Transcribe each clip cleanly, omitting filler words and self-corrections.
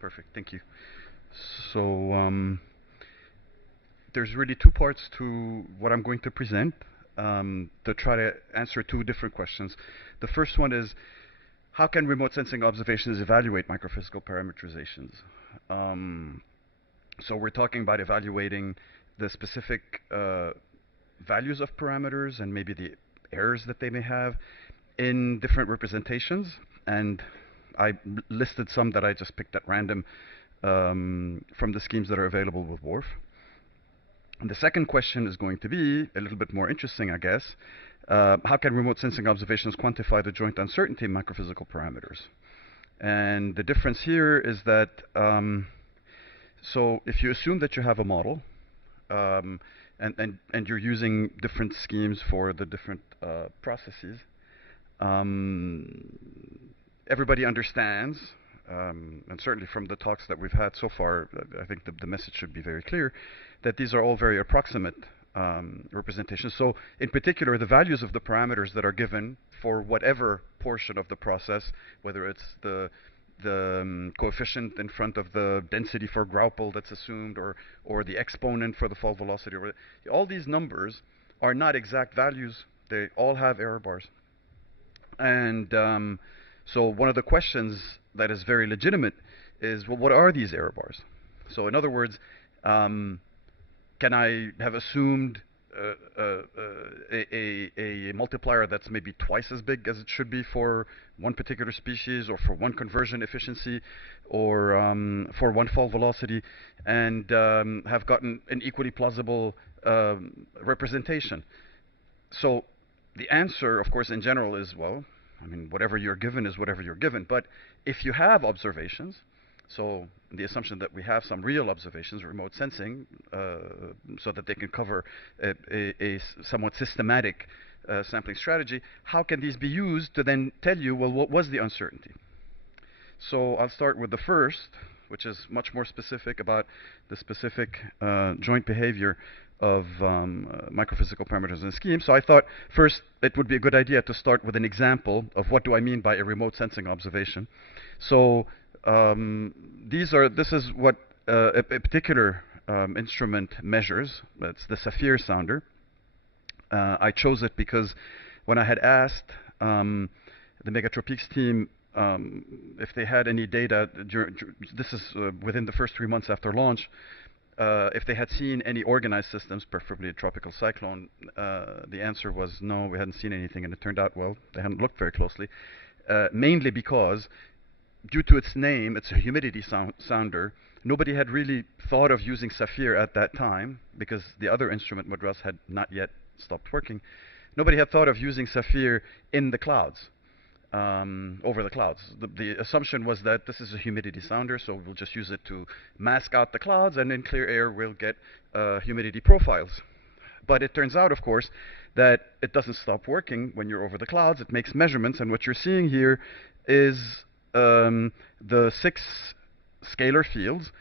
Perfect, thank you. So there's really two parts to what I'm going to present to try to answer two different questions. The first one is, how can remote sensing observations evaluate microphysical parameterizations? So we're talking about evaluating the specific values of parameters and maybe the errors that they may have in different representations. And I listed some that I just picked at random from the schemes that are available with WRF. And the second question is going to be a little bit more interesting, I guess. How can remote sensing observations quantify the joint uncertainty in microphysical parameters? And the difference here is that, so if you assume that you have a model, and you're using different schemes for the different processes, everybody understands, and certainly from the talks that we've had so far, I think the message should be very clear, that these are all very approximate representations. So in particular, the values of the parameters that are given for whatever portion of the process, whether it's the coefficient in front of the density for Graupel that's assumed, or the exponent for the fall velocity, or all these numbers are not exact values. They all have error bars. And so one of the questions that is very legitimate is, well, what are these error bars? So in other words, can I have assumed a multiplier that's maybe twice as big as it should be for one particular species, or for one conversion efficiency, or for one fall velocity, and have gotten an equally plausible representation? So the answer, of course, in general is, well, I mean, whatever you're given is whatever you're given. But if you have observations, so the assumption that we have some real observations, remote sensing, so that they can cover a somewhat systematic sampling strategy, how can these be used to then tell you, well, what was the uncertainty? So I'll start with the first, which is much more specific about the specific joint behavior of microphysical parameters in a scheme. So I thought first it would be a good idea to start with an example of what do I mean by a remote sensing observation. So this is what a particular instrument measures. That's the Saphir sounder. I chose it because when I had asked the Megatropics team if they had any data, this is within the first 3 months after launch, if they had seen any organized systems, preferably a tropical cyclone, the answer was no, we hadn't seen anything. And it turned out, well, they hadn't looked very closely, mainly because due to its name, it's a humidity sounder. Nobody had really thought of using Saphir at that time, because the other instrument, Madras, had not yet stopped working. Nobody had thought of using Saphir in the clouds, over the clouds. The assumption was that this is a humidity sounder, so we'll just use it to mask out the clouds, and in clear air we'll get humidity profiles. But it turns out, of course, that it doesn't stop working when you're over the clouds. It makes measurements, and what you're seeing here is the 6 scalar fields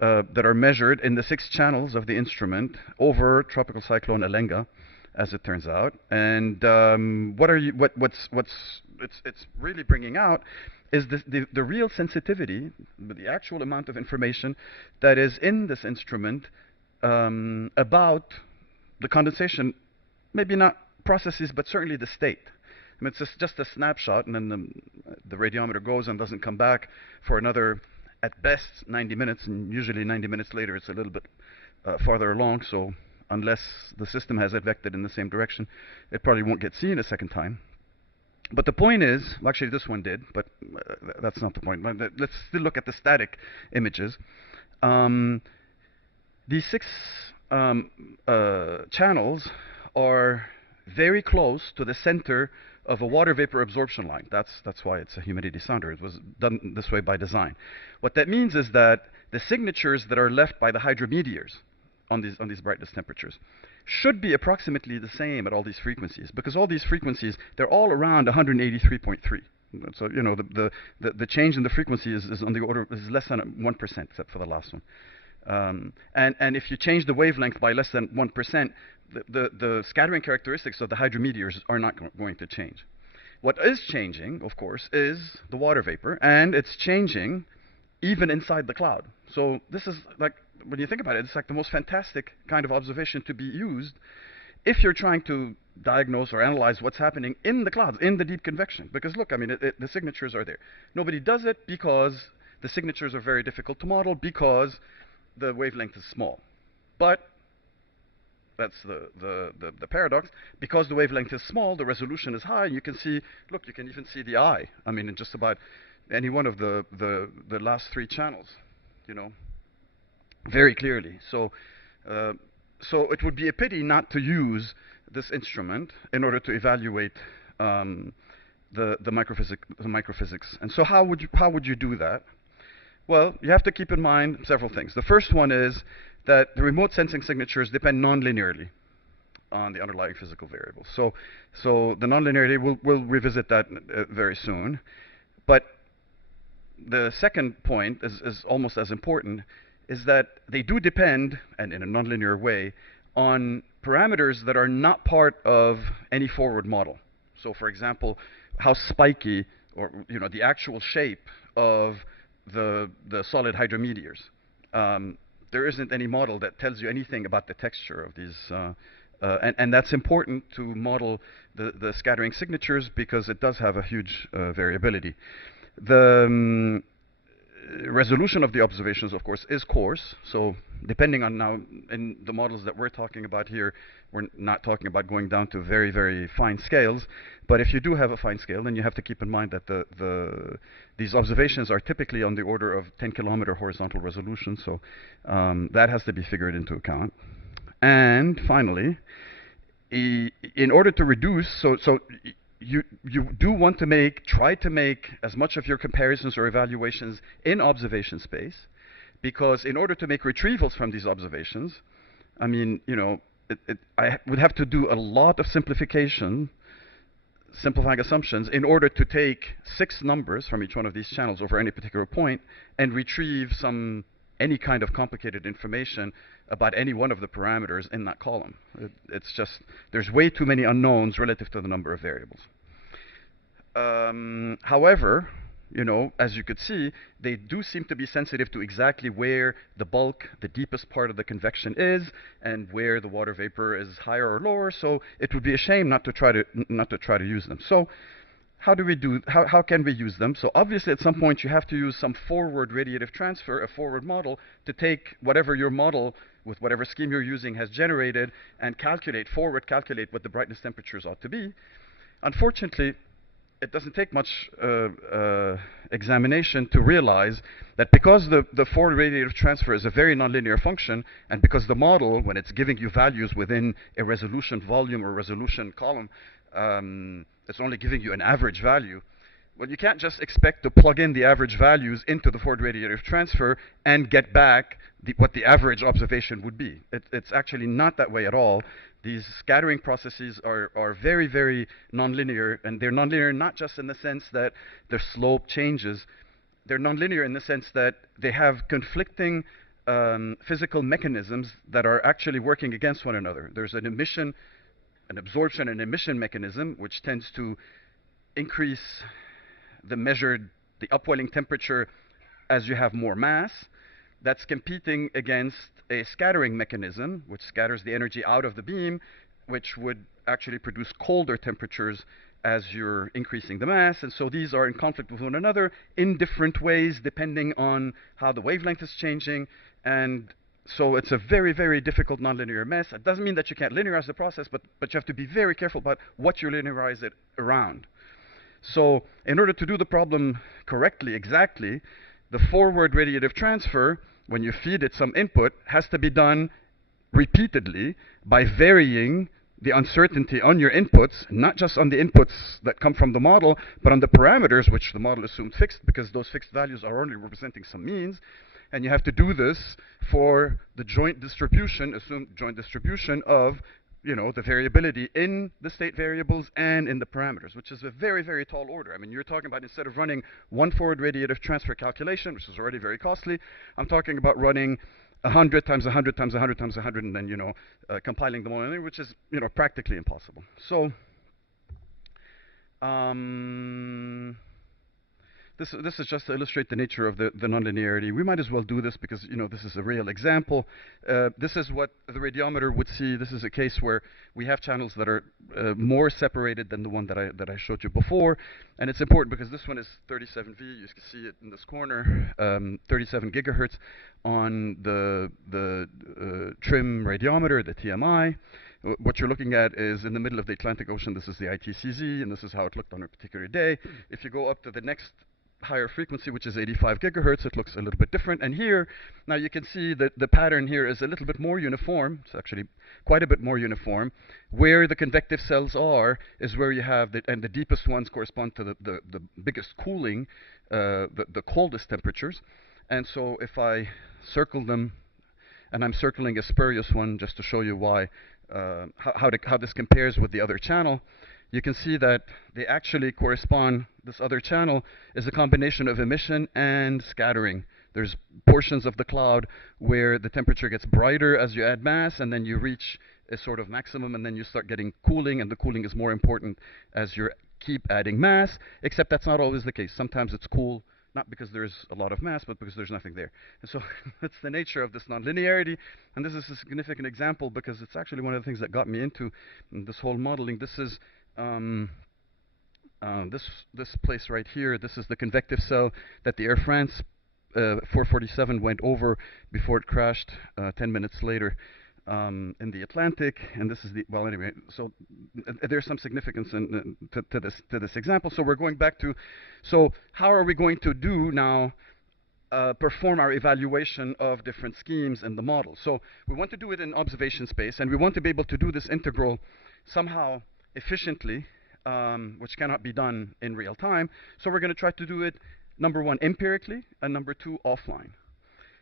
that are measured in the 6 channels of the instrument over tropical cyclone Elenga, as it turns out. And it's really bringing out is the real sensitivity, the actual amount of information that is in this instrument about the condensation, maybe not processes, but certainly the state. I mean, it's just a snapshot, and then the radiometer goes and doesn't come back for another, at best, 90 minutes, and usually 90 minutes later it's a little bit farther along, so unless the system has advected in the same direction, it probably won't get seen a second time. But the point is, well, actually this one did, but that's not the point. Let's still look at the static images. These 6 channels are very close to the center of a water vapor absorption line. That's why it's a humidity sounder. It was done this way by design. What that means is that the signatures that are left by the hydrometeors on these brightness temperatures should be approximately the same at all these frequencies, because all these frequencies, they're all around 183.3. So you know the change in the frequency is on the order is less than 1%, except for the last one. And if you change the wavelength by less than 1%, the scattering characteristics of the hydrometeors are not going to change. What is changing, of course, is the water vapor, and it's changing even inside the cloud. So this is like, when you think about it, it's like the most fantastic kind of observation to be used if you're trying to diagnose or analyze what's happening in the clouds, in the deep convection. Because look, I mean, the signatures are there. Nobody does it because the signatures are very difficult to model, because the wavelength is small. But that's the paradox. Because the wavelength is small, the resolution is high. You can see, look, you can even see the eye. I mean, in just about any one of the last 3 channels, you know, very clearly. So it would be a pity not to use this instrument in order to evaluate the microphysics. And so how would you do that? Well, you have to keep in mind several things. The first one is that the remote sensing signatures depend non-linearly on the underlying physical variables. So the non-linearity, we'll revisit that very soon. But the second point is almost as important, is that they do depend, and in a nonlinear way, on parameters that are not part of any forward model. So for example, how spiky, or the actual shape of the solid hydrometeors. There isn't any model that tells you anything about the texture of these, and that's important to model the scattering signatures, because it does have a huge variability. The resolution of the observations, of course, is coarse. So depending on, now in the models that we're talking about here, we're not talking about going down to very, very fine scales. But if you do have a fine scale, then you have to keep in mind that these observations are typically on the order of 10-kilometer horizontal resolution. So that has to be figured into account. And finally, in order to reduce, you do want to try to make as much of your comparisons or evaluations in observation space, because in order to make retrievals from these observations, I mean, I would have to do a lot of simplifying assumptions in order to take 6 numbers from each one of these channels over any particular point and retrieve any kind of complicated information about any one of the parameters in that column. It's just, there's way too many unknowns relative to the number of variables. However, as you could see, they do seem to be sensitive to exactly where the bulk, the deepest part of the convection is, and where the water vapor is higher or lower. So it would be a shame not to try to use them. So how can we use them? So obviously, at some point, you have to use some forward radiative transfer, a forward model, to take whatever your model with whatever scheme you're using has generated and calculate what the brightness temperatures ought to be. Unfortunately, it doesn't take much examination to realize that because the forward radiative transfer is a very nonlinear function, and because the model, when it's giving you values within a resolution volume or resolution column, it's only giving you an average value. Well, you can't just expect to plug in the average values into the forward radiative transfer and get back what the average observation would be. It's actually not that way at all. These scattering processes are very, very nonlinear, and they're nonlinear not just in the sense that their slope changes. They're nonlinear in the sense that they have conflicting physical mechanisms that are actually working against one another. There's an absorption and emission mechanism, which tends to increase the upwelling temperature as you have more mass. That's competing against a scattering mechanism, which scatters the energy out of the beam, which would actually produce colder temperatures as you're increasing the mass. And so these are in conflict with one another in different ways, depending on how the wavelength is changing. And so it's a very, very difficult nonlinear mess. It doesn't mean that you can't linearize the process, but you have to be very careful about what you linearize it around. So in order to do the problem correctly, exactly, the forward radiative transfer, when you feed it some input, has to be done repeatedly by varying the uncertainty on your inputs, not just on the inputs that come from the model, but on the parameters, which the model assumed fixed, because those fixed values are only representing some means. And you have to do this for the assumed joint distribution of the variability in the state variables and in the parameters, which is a very, very tall order. I mean, you're talking about, instead of running one forward radiative transfer calculation, which is already very costly, I'm talking about running 100 times 100 times 100 times 100, and then, compiling them all, which is, practically impossible. So Um, this is just to illustrate the nature of the nonlinearity. We might as well do this because this is a real example. This is what the radiometer would see. This is a case where we have channels that are more separated than the one that I showed you before, and it's important because this one is 37V. You can see it in this corner, 37 gigahertz on the trim radiometer, the TMI. What you're looking at is in the middle of the Atlantic Ocean. This is the ITCZ, and this is how it looked on a particular day. If you go up to the next higher frequency, which is 85 gigahertz, it looks a little bit different. And here, now you can see that the pattern here is a little bit more uniform. It's actually quite a bit more uniform. Where the convective cells are is where you have, and the deepest ones correspond to the biggest cooling, the coldest temperatures. And so if I circle them, and I'm circling a spurious one just to show you why, how this compares with the other channel, you can see that they actually correspond. This other channel is a combination of emission and scattering. There's portions of the cloud where the temperature gets brighter as you add mass, and then you reach a sort of maximum, and then you start getting cooling, and the cooling is more important as you keep adding mass, except that's not always the case. Sometimes it's cool, not because there's a lot of mass, but because there's nothing there. And so that's the nature of this nonlinearity, and this is a significant example because it's actually one of the things that got me into this whole modeling. This is this place right here. This is the convective cell that the Air France 447 went over before it crashed 10 minutes later in the Atlantic. And this is the, well, anyway, so there's some significance to this example. So we're going back to, so how are we going to do now perform our evaluation of different schemes in the model? So we want to do it in observation space, and we want to be able to do this integral somehow efficiently, which cannot be done in real time. So we're going to try to do it, number one, empirically, and number two, offline.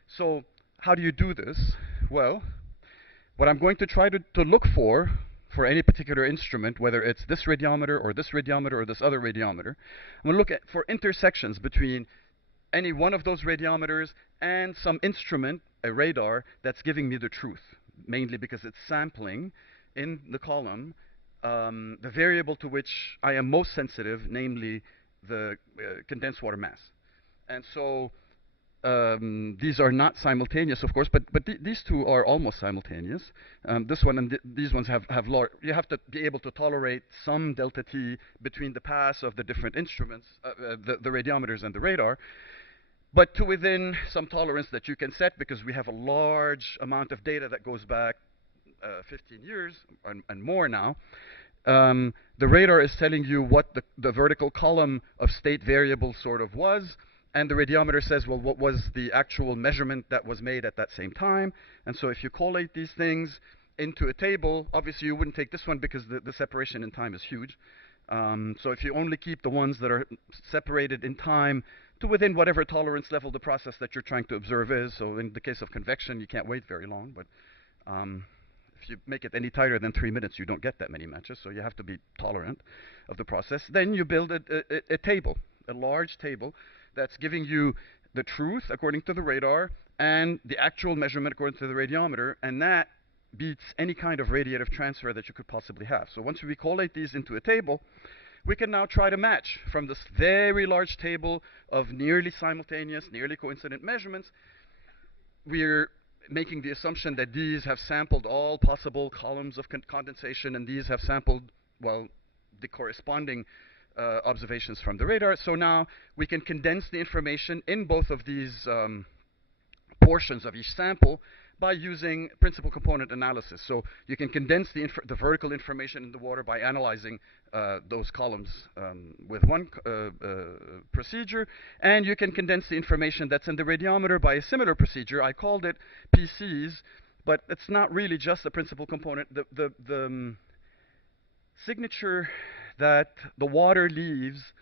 So how do you do this? Well, what I'm going to try to look for any particular instrument, whether it's this radiometer or this radiometer or this other radiometer, I'm going to look at for intersections between any one of those radiometers and some instrument, a radar, that's giving me the truth, mainly because it's sampling in the column the variable to which I am most sensitive, namely the condensed water mass. And so these are not simultaneous, of course, but these two are almost simultaneous. This one and these ones have you have to be able to tolerate some delta T between the pass of the different instruments, the radiometers and the radar, but to within some tolerance that you can set, because we have a large amount of data that goes back 15 years and more now. The radar is telling you what the vertical column of state variable sort of was, and the radiometer says, well, what was the actual measurement that was made at that same time? And so if you collate these things into a table, obviously you wouldn't take this one because the separation in time is huge. So if you only keep the ones that are separated in time to within whatever tolerance level the process that you're trying to observe is, so in the case of convection, you can't wait very long, but if you make it any tighter than 3 minutes, you don't get that many matches, so you have to be tolerant of the process. Then you build a table, a large table, that's giving you the truth according to the radar and the actual measurement according to the radiometer, and that beats any kind of radiative transfer that you could possibly have. So once we collate these into a table, we can now try to match from this very large table of nearly simultaneous, nearly coincident measurements. We're making the assumption that these have sampled all possible columns of condensation, and these have sampled, well, the corresponding observations from the radar. So now we can condense the information in both of these portions of each sample by using principal component analysis. So you can condense the vertical information in the water by analyzing those columns with one procedure, and you can condense the information that's in the radiometer by a similar procedure. I called it PCs, but it's not really just the principal component. The signature that the water leaves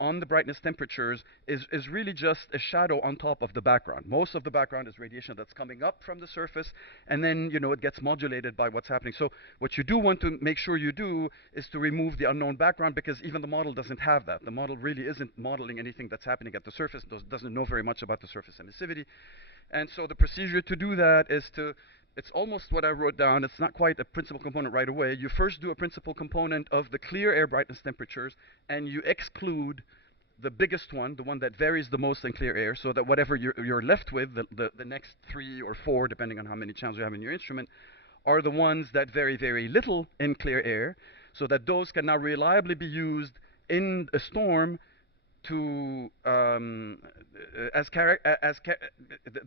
on the brightness temperatures is really just a shadow on top of the background. Most of the background is radiation that's coming up from the surface, and then it gets modulated by what's happening. So what you do want to make sure you do is to remove the unknown background, because even the model doesn't have that. The model really isn't modeling anything that's happening at the surface, doesn't know very much about the surface emissivity. And so the procedure to do that is to it's almost what I wrote down. It's not quite a principal component right away. You first do a principal component of the clear air brightness temperatures, and you exclude the biggest one, the one that varies the most in clear air, so that whatever you're left with, the next 3 or 4, depending on how many channels you have in your instrument, are the ones that vary very little in clear air, so that those can now reliably be used in a storm to the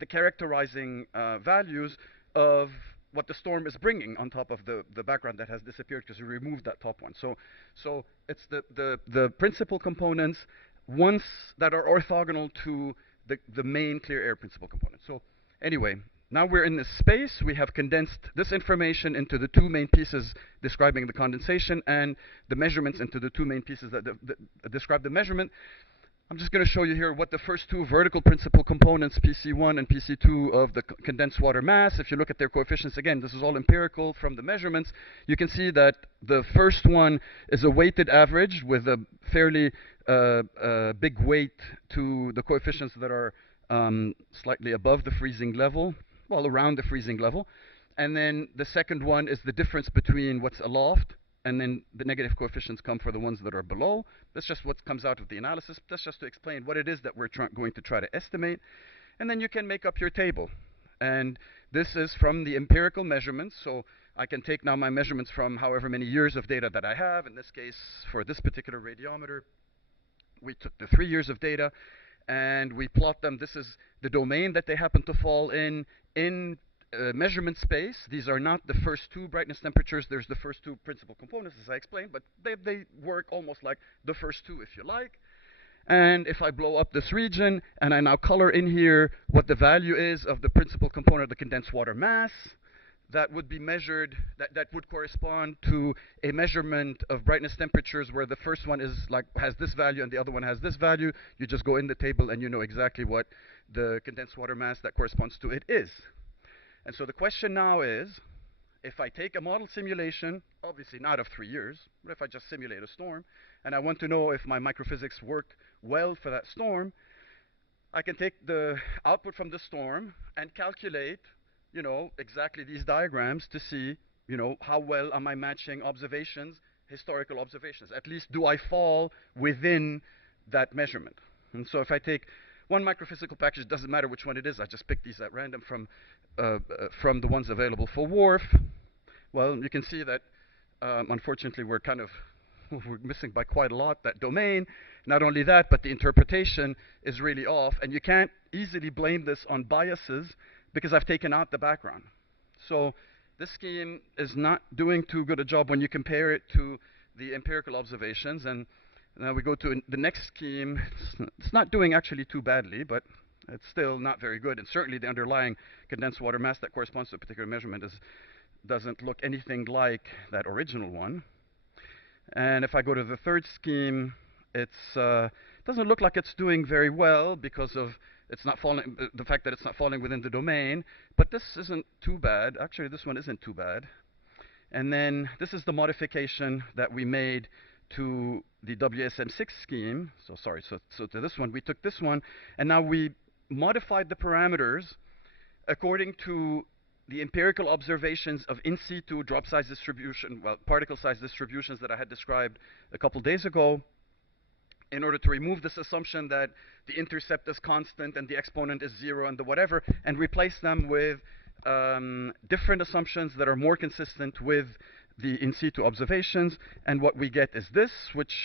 characterizing values of what the storm is bringing on top of the background that has disappeared because you removed that top one. So it's the principal components once that are orthogonal to the main clear air principal component. So anyway, now we're in this space. We have condensed this information into the 2 main pieces describing the condensation and the measurements into the 2 main pieces that describe the measurement. I'm just going to show you here what the first 2 vertical principal components, PC1 and PC2, of the condensed water mass, if you look at their coefficients, again, this is all empirical from the measurements, you can see that the first one is a weighted average with a fairly big weight to the coefficients that are slightly above the freezing level, well, around the freezing level. And then the second one is the difference between what's aloft, and then the negative coefficients come for the ones that are below. That's just what comes out of the analysis. That's just to explain what it is that we're going to try to estimate. And then you can make up your table. And this is from the empirical measurements. So I can take now my measurements from however many years of data that I have. In this case, for this particular radiometer, we took the 3 years of data, and we plot them. This is the domain that they happen to fall in measurement space. These are not the first 2 brightness temperatures. There's the first 2 principal components, as I explained, but they work almost like the first 2, if you like. And if I blow up this region, and I now color in here what the value is of the principal component of the condensed water mass, that would be measured, that would correspond to a measurement of brightness temperatures where the first one is has this value and the other one has this value. You just go in the table and you know exactly what the condensed water mass that corresponds to it is. And so the question now is, if I take a model simulation, obviously not of 3 years, but if I just simulate a storm, and I want to know if my microphysics worked well for that storm, I can take the output from the storm and calculate, you know, exactly these diagrams to see, you know, how well am I matching observations, historical observations. At least do I fall within that measurement. And so if I take one microphysical package, it doesn't matter which one it is, I just pick these at random from the ones available for WRF. Well, you can see that unfortunately we're missing by quite a lot that domain. Not only that, but the interpretation is really off, and you can't easily blame this on biases because I've taken out the background. So this scheme is not doing too good a job when you compare it to the empirical observations. And now we go to the next scheme. It's not doing actually too badly, but it's still not very good. And certainly the underlying condensed water mass that corresponds to a particular measurement doesn't look anything like that original one. And if I go to the third scheme, it doesn't look like it's doing very well because of the fact that it's not falling within the domain. But this isn't too bad. Actually, this one isn't too bad. And then this is the modification that we made to the WSM6 scheme. So to this one, we took this one, and now we modified the parameters according to the empirical observations of in situ drop size distribution, well, particle size distributions that I had described a couple days ago, in order to remove this assumption that the intercept is constant and the exponent is 0 and the whatever, and replace them with different assumptions that are more consistent with the in situ observations. And what we get is this, which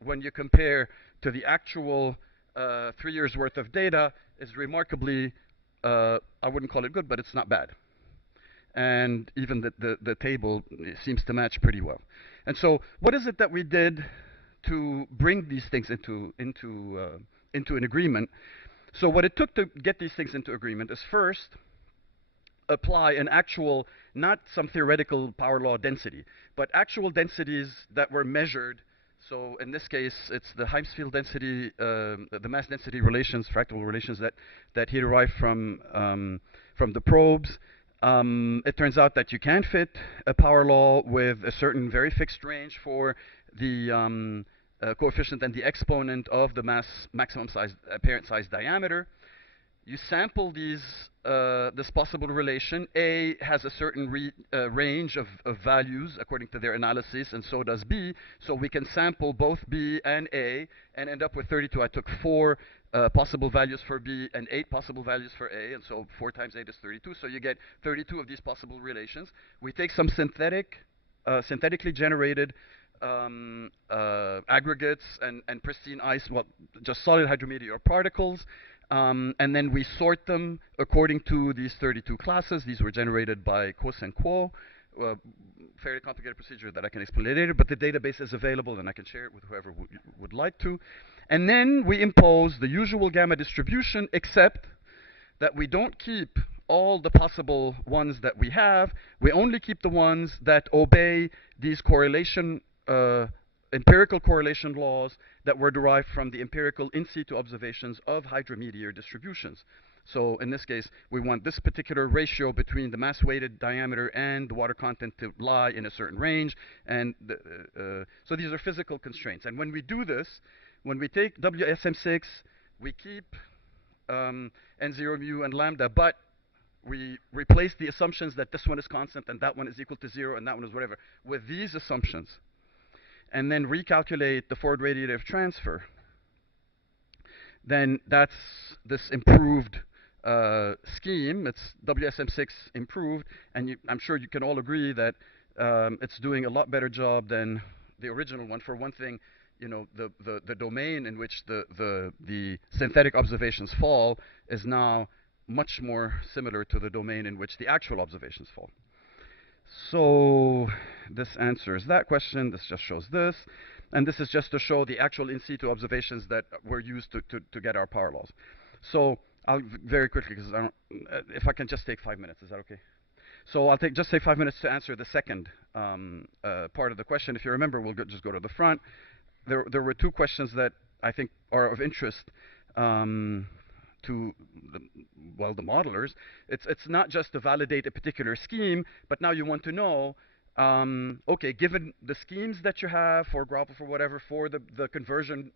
when you compare to the actual 3 years worth of data is remarkably, I wouldn't call it good, but it's not bad. And even the table seems to match pretty well. And so what is it that we did to bring these things into an agreement? So what it took to get these things into agreement is first apply an actual, not some theoretical power law density, but actual densities that were measured. So in this case, it's the Heimsfield density, the mass density relations, fractal relations that he derived from the probes. It turns out that you can fit a power law with a certain very fixed range for the coefficient and the exponent of the maximum size, apparent size diameter. you sample this possible relation. A has a certain range of values according to their analysis, and so does B. So we can sample both B and A and end up with 32. I took 4 possible values for B and 8 possible values for A, and so 4 times 8 is 32. So you get 32 of these possible relations. We take some synthetically generated aggregates and pristine ice, well, just solid hydrometeor particles, and then we sort them according to these 32 classes. These were generated by Kos and Kuo. Fairly complicated procedure that I can explain later, but the database is available and I can share it with whoever would like to. And then we impose the usual gamma distribution, except that we don't keep all the possible ones that we have. We only keep the ones that obey these empirical correlation laws that were derived from the empirical in situ observations of hydrometeor distributions. So in this case, we want this particular ratio between the mass-weighted diameter and the water content to lie in a certain range. And so these are physical constraints. And when we do this, when we take WSM6, we keep N0 mu and lambda, but we replace the assumptions that this one is constant and that one is equal to 0 and that one is whatever with these assumptions, and then recalculate the forward radiative transfer. Then that's this improved scheme. It's WSM6 improved, and I'm sure you can all agree that it's doing a lot better job than the original one. For one thing, you know, the domain in which the synthetic observations fall is now much more similar to the domain in which the actual observations fall. So this answers that question. This just shows this. And this is just to show the actual in situ observations that were used to get our power laws. So I'll very quickly, because I don't, if I can just take 5 minutes, is that okay? So I'll just take 5 minutes to answer the second part of the question. If you remember, we'll just go to the front. There were 2 questions that I think are of interest to the modelers. It's not just to validate a particular scheme, but now you want to know, okay, given the schemes that you have for Grapple, for whatever, for the conversion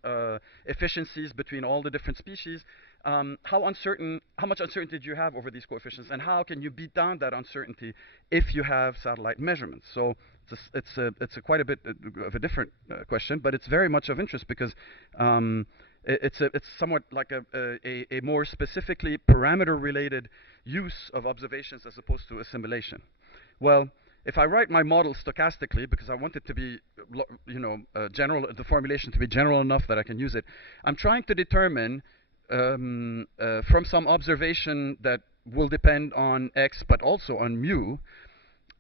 efficiencies between all the different species, how much uncertainty do you have over these coefficients, and how can you beat down that uncertainty if you have satellite measurements? So it's quite a bit of a different question, but it's very much of interest because it's somewhat like a more specifically parameter-related use of observations as opposed to assimilation. Well, if I write my model stochastically, because I want it to be, general, the formulation to be general enough that I can use it, I'm trying to determine from some observation that will depend on x, but also on mu,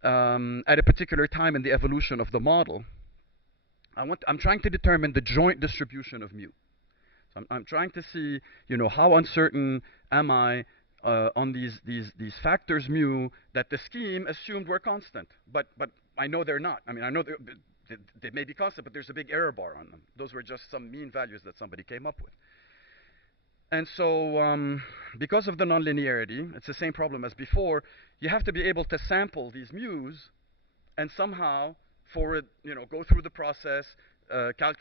at a particular time in the evolution of the model. I'm trying to determine the joint distribution of mu. So I'm trying to see, how uncertain am I on these factors mu that the scheme assumed were constant, but I know they're not. I mean, I know they may be constant, but there's a big error bar on them. Those were just some mean values that somebody came up with. And so because of the nonlinearity, it's the same problem as before. You have to be able to sample these mu's and somehow go through the process,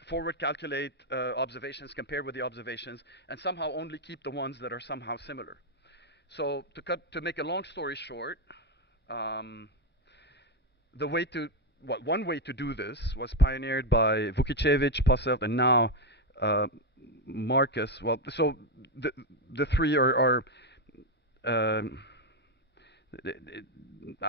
forward calculate observations, compare with the observations, and somehow only keep the ones that are somehow similar. So to make a long story short, one way to do this was pioneered by Vukicevic, Posselt, and now Marcus. Well, so the 3 are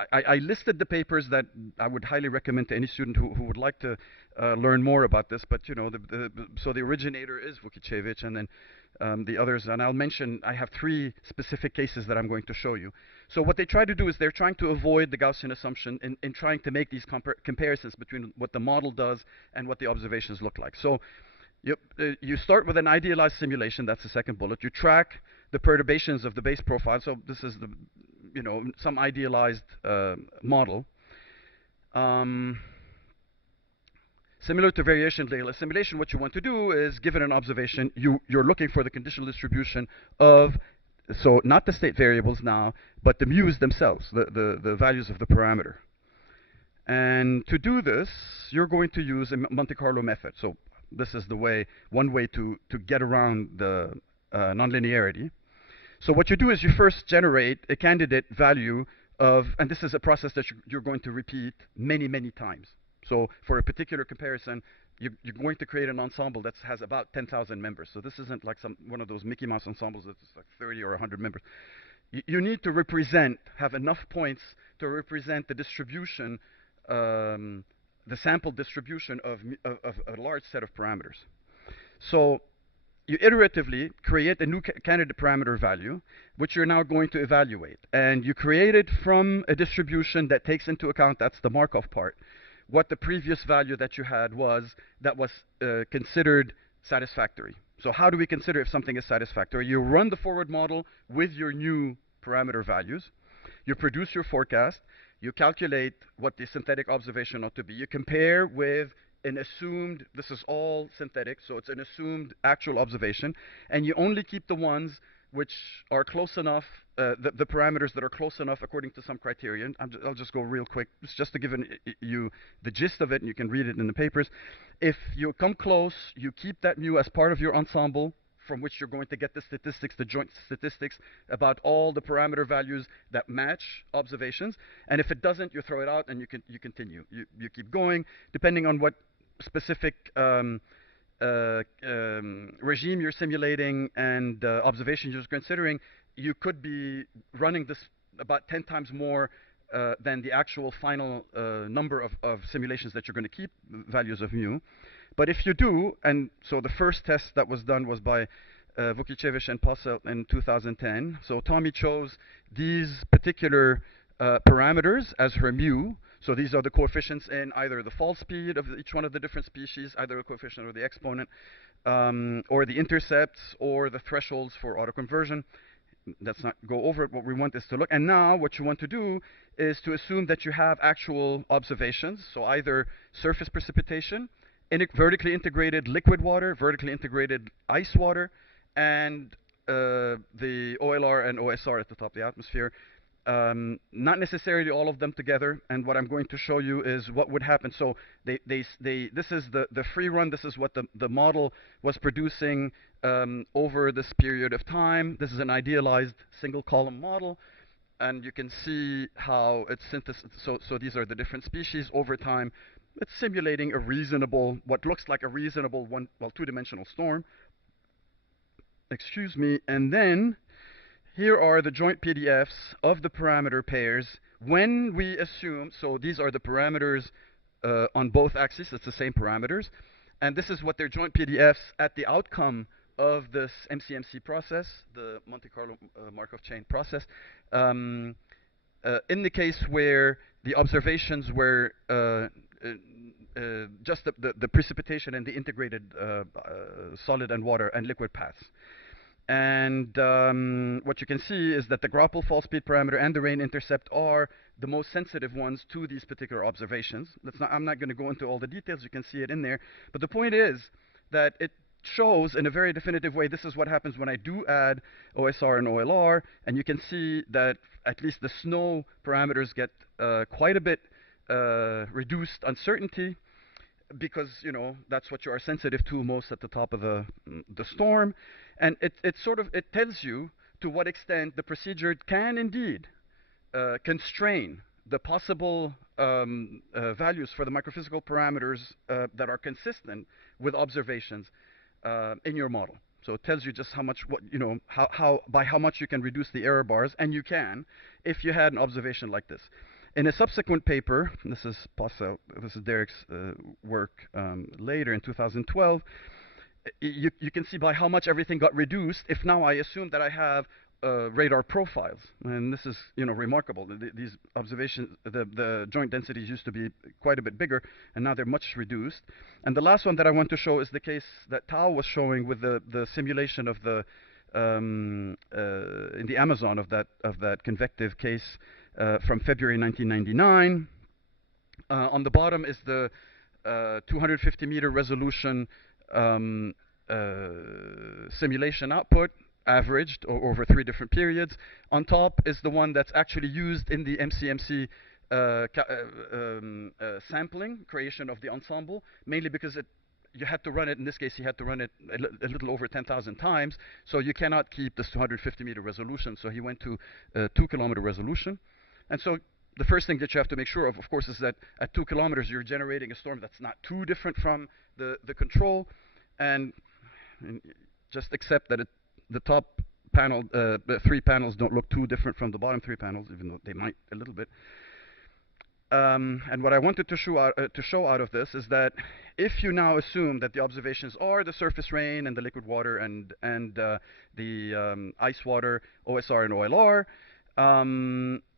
I listed the papers that I would highly recommend to any student who would like to learn more about this. But so the originator is Vukicevic, and then the others. And I'll mention I have 3 specific cases that I'm going to show you. So what they try to do is they're trying to avoid the Gaussian assumption in trying to make these comparisons between what the model does and what the observations look like. So you start with an idealized simulation. That's the second bullet. You track the perturbations of the base profile. So this is some idealized model. Similar to variation assimilation, what you want to do is, given an observation, you're looking for the conditional distribution of, so not the state variables now, but the mu's themselves, the values of the parameter. And to do this, you're going to use a Monte Carlo method. So this is one way to get around the nonlinearity. So what you do is you first generate a candidate value of, and this is a process that you're going to repeat many, many times. So for a particular comparison, you're going to create an ensemble that has about 10,000 members. So this isn't like one of those Mickey Mouse ensembles that's like 30 or 100 members. You need to have enough points to represent the distribution, the sample distribution of a large set of parameters. So you iteratively create a new candidate parameter value, which you're now going to evaluate. And you create it from a distribution that takes into account, that's the Markov part, what the previous value that you had was that was considered satisfactory. So how do we consider if something is satisfactory? You run the forward model with your new parameter values. You produce your forecast. You calculate what the synthetic observation ought to be. You compare with an assumed, this is all synthetic, so it's an assumed actual observation, and you only keep the ones which are close enough, the parameters that are close enough according to some criterion. I'll just go real quick, just to give you the gist of it, and you can read it in the papers. If you come close, you keep that mu as part of your ensemble, from which you're going to get the statistics, the joint statistics about all the parameter values that match observations. And if it doesn't, you throw it out and you continue. You keep going, depending on what specific regime you're simulating and observations you're considering. You could be running this about 10 times more than the actual final number of simulations that you're going to keep values of mu. But if you do, and so the first test that was done was by Vukicevic and Posselt in 2010. So Tommy chose these particular parameters as her mu. So these are the coefficients in either the fall speed of each one of the different species, either a coefficient or the exponent, or the intercepts, or the thresholds for autoconversion. Let's not go over it. What we want is to look. And now what you want to do is to assume that you have actual observations. So either surface precipitation, vertically integrated liquid water, vertically integrated ice water, and the OLR and OSR at the top of the atmosphere. Not necessarily all of them together. And what I'm going to show you is what would happen. So this is the free run. This is what the model was producing over this period of time. This is an idealized single column model. And you can see how it's synthesized. So these are the different species over time. It's simulating a reasonable, what looks like a reasonable two-dimensional storm. Excuse me. And then here are the joint PDFs of the parameter pairs when we assume, so these are the parameters on both axes, it's the same parameters. And this is what their joint PDFs at the outcome of this MCMC process, the Monte Carlo Markov chain process. In the case where the observations were just the precipitation and the integrated solid and water and liquid paths. And what you can see is that the Grapple fall speed parameter and the rain intercept are the most sensitive ones to these particular observations. I'm not going to go into all the details. You can see it in there. But the point is that it shows in a very definitive way this is what happens when I do add OSR and OLR. And you can see that at least the snow parameters get quite a bit reduced uncertainty, because that's what you are sensitive to most at the top of the storm. And it tells you to what extent the procedure can indeed constrain the possible values for the microphysical parameters that are consistent with observations in your model. So it tells you just how much, by how much you can reduce the error bars, and you can if you had an observation like this. In a subsequent paper, this is Derek's work later in 2012, you can see by how much everything got reduced if now I assume that I have radar profiles. And this is remarkable. These observations, the joint densities used to be quite a bit bigger, and now they're much reduced. And the last one that I want to show is the case that Tao was showing with the simulation of the in the Amazon of that convective case from February 1999. On the bottom is the 250 meter resolution simulation output, averaged over 3 different periods. On top is the one that's actually used in the MCMC sampling, creation of the ensemble, mainly because you had to run it, in this case, he had to run it a little over 10,000 times, so you cannot keep this 250-meter resolution, so he went to 2-kilometer resolution. And so the first thing that you have to make sure of course, is that at 2 kilometers, you're generating a storm that's not too different from the control, and just accept that the top panel, the 3 panels don't look too different from the bottom 3 panels, even though they might a little bit. And what I wanted to show out of this is that if you now assume that the observations are the surface rain and the liquid water and the ice water, OSR and OLR,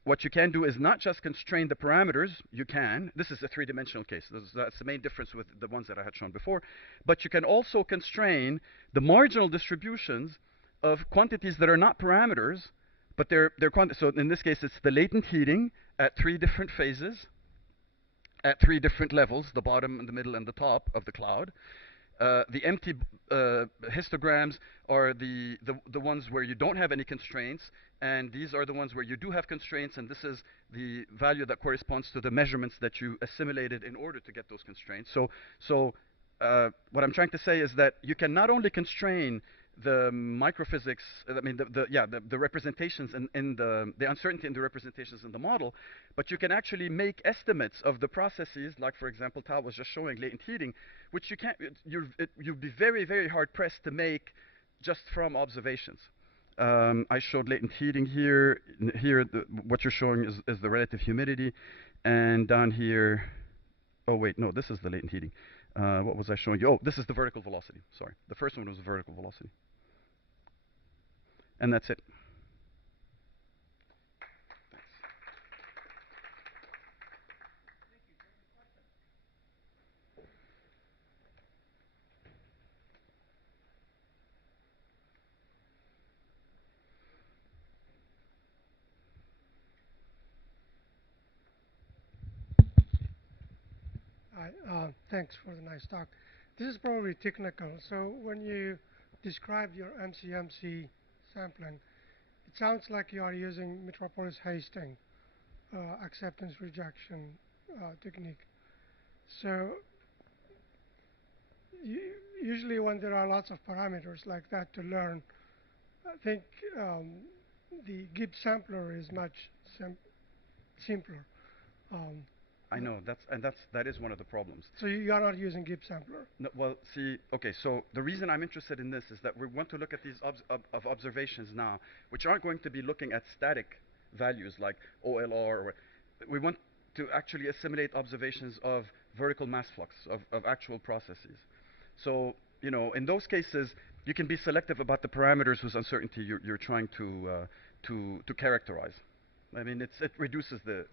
what you can do is not just constrain the parameters. You can. This is a 3-dimensional case. That's the main difference with the ones that I had shown before. But you can also constrain the marginal distributions of quantities that are not parameters, but they're so in this case, it's the latent heating at 3 different phases, at 3 different levels, the bottom and the middle and the top of the cloud. The empty histograms are the ones where you don't have any constraints, and these are the ones where you do have constraints, and this is the value that corresponds to the measurements that you assimilated in order to get those constraints. So what I'm trying to say is that you can not only constrain the microphysics, I mean the representations in the uncertainty in the representations in the model, but you can actually make estimates of the processes, like for example Tal was just showing latent heating, which you can't, you'd be very, very hard pressed to make just from observations. I showed latent heating here. Here what you're showing is the relative humidity, and down here, oh wait, no, this is the latent heating. What was I showing you? Oh, this is the vertical velocity. Sorry. The first one was the vertical velocity. And that's it. Hi, thanks for the nice talk. This is probably technical. So when you described your MCMC sampling, it sounds like you are using Metropolis Hastings acceptance rejection technique. So usually when there are lots of parameters like that to learn, I think the Gibbs sampler is much simpler. I know, that is one of the problems. So you are not using Gibbs sampler? No, well, see, okay, so the reason I'm interested in this is that we want to look at these observations now, which aren't going to be looking at static values like OLR, or we want to actually assimilate observations of vertical mass flux, of actual processes. So, you know, in those cases, you can be selective about the parameters whose uncertainty you're trying to characterize. I mean, it reduces the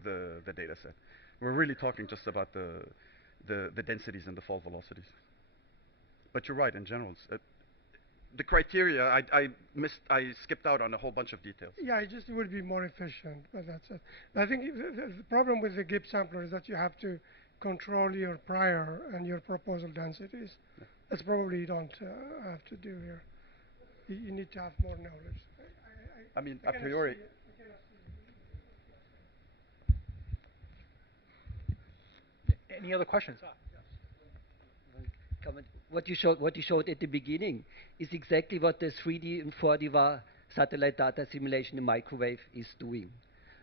data set. We're really talking just about the densities and the fall velocities. But you're right, in general. The criteria, I skipped out on a whole bunch of details. Yeah, it just would be more efficient, but that's it. I think the problem with the Gibbs sampler is that you have to control your prior and your proposal densities. Yeah. That's probably you don't have to do here. You need to have more knowledge. I mean, a priori. Any other questions? Yes. Comment. What you showed at the beginning is exactly what the 3D and 4D satellite data simulation in microwave is doing,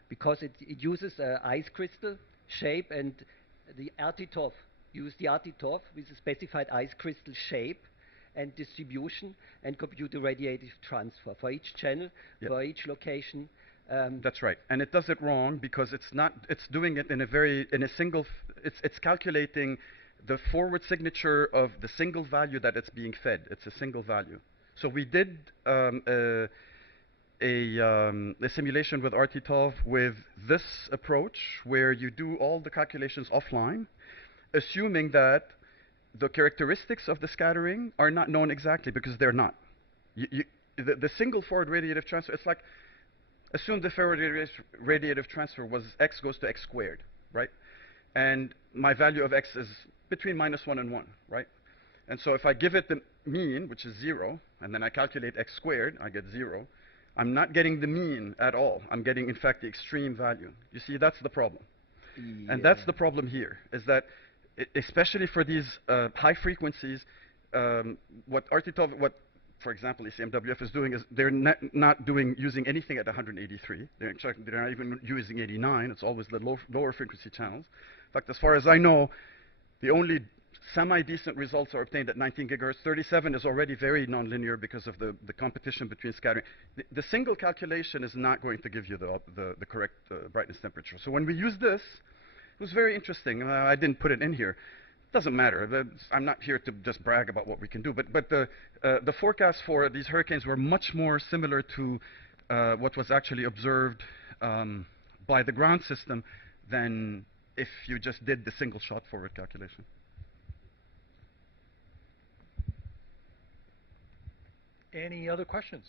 because it uses ice crystal shape, and the RT-TOF use the RT-TOF with a specified ice crystal shape and distribution and computer radiative transfer for each channel, yep, for each location. That's right, and it does it wrong because it's doing it in a single. It's calculating the forward signature of the single value that it's being fed. It's a single value. So we did a simulation with RT-TOF with this approach, where you do all the calculations offline, assuming that the characteristics of the scattering are not known exactly, because they're not. The single forward radiative transfer, it's like, assume the forward radiative transfer was x goes to x squared, right? And my value of x is between -1 and 1, right? And so if I give it the mean, which is 0, and then I calculate x squared, I get 0. I'm not getting the mean at all. I'm getting, in fact, the extreme value. You see, that's the problem. Yeah. And that's the problem here, is that especially for these high frequencies. What for example, ECMWF is doing is they're not using anything at 183. They're not even using 89. It's always the lower frequency channels. In fact, as far as I know, the only semi-decent results are obtained at 19 gigahertz. 37 is already very nonlinear because of the competition between scattering. The single calculation is not going to give you the correct brightness temperature. So when we use this, it was very interesting. I didn't put it in here. Doesn't matter. I'm not here to just brag about what we can do. But the forecasts for these hurricanes were much more similar to what was actually observed by the ground system than if you just did the single shot forward calculation. Any other questions?